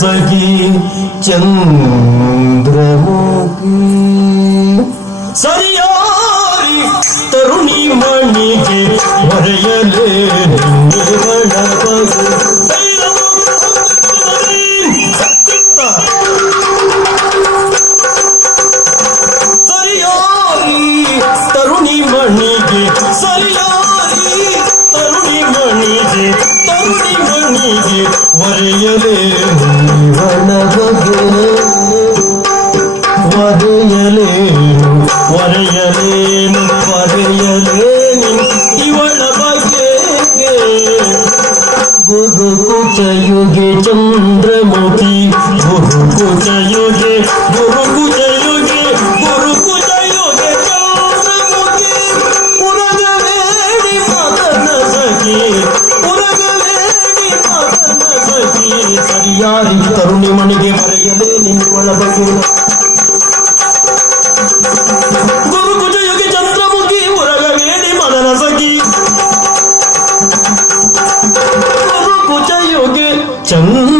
சகி சந்திரமுகி சரியாரி தருணி மணிக்கு வழையலே வளர்பது சரியாரி தருணி மணிஜி தருணி மணிஜி வரையலே योगे चंद्रमती गुरु कुछ योगे गुरु कुछ योगे गुरु कुछ योगे चंद्रमती पुरा पुरा तरुणी मन के बरयले निवल बगे 神。嗯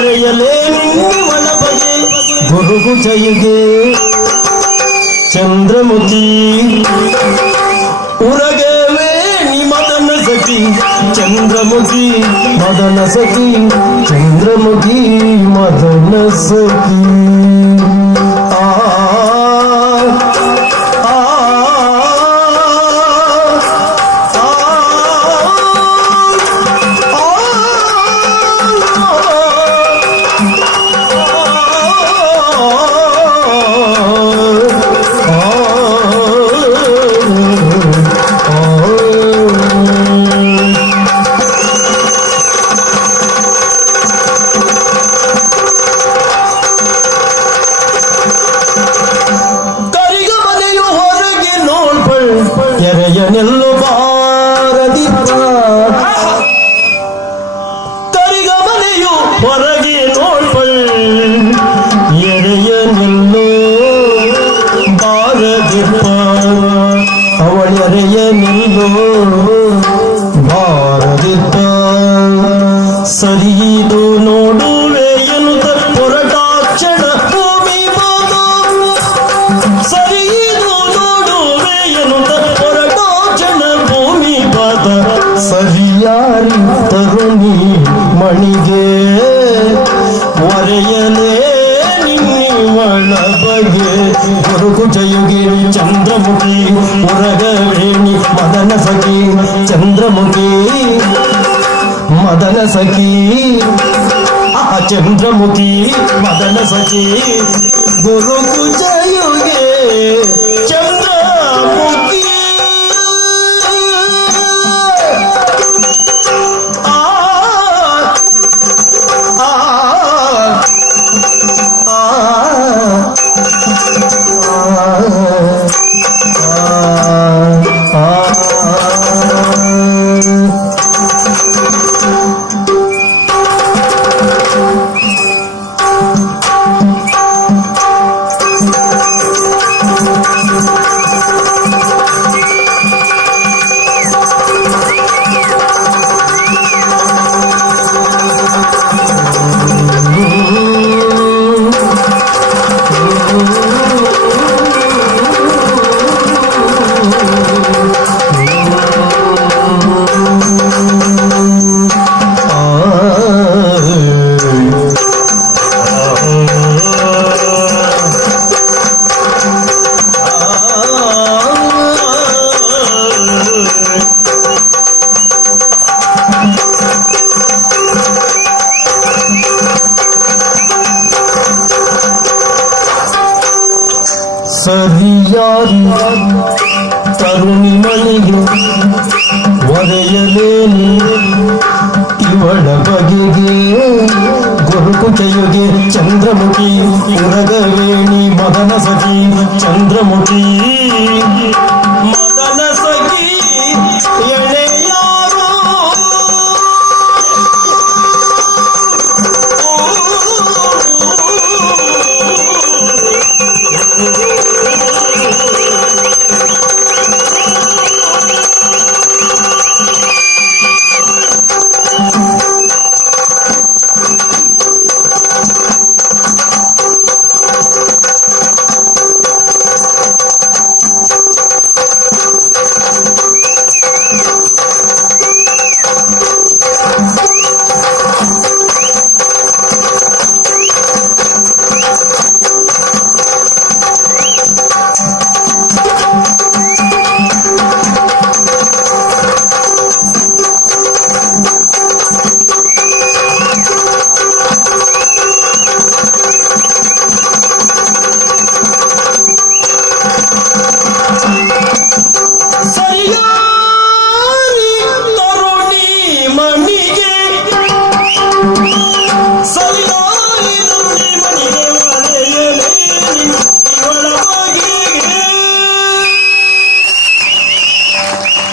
தாமரையலே முருகு செய்கே சந்திரமுகி உலகே வேணி மதன சகி சந்திரமுகி மதன சகி சந்திரமுகி மதன சகி ಮಣಿಗೆ ನಿನ್ನಿವಳ ಬಗೆ ಗುರು ಕುಯುಗೆ ಚಂದ್ರಮುಖಿ ಹೊರಗವೇಣಿ ಮದನ ಸಖಿ ಚಂದ್ರಮುಖಿ ಮದನ ಸಖಿ ಆ ಚಂದ್ರಮುಖಿ ಮದನ ಸಖಿ ಗುರು ಚಂದ್ರ சந்திரமுகி உரகவேணி மதனசதி சந்திரமுகி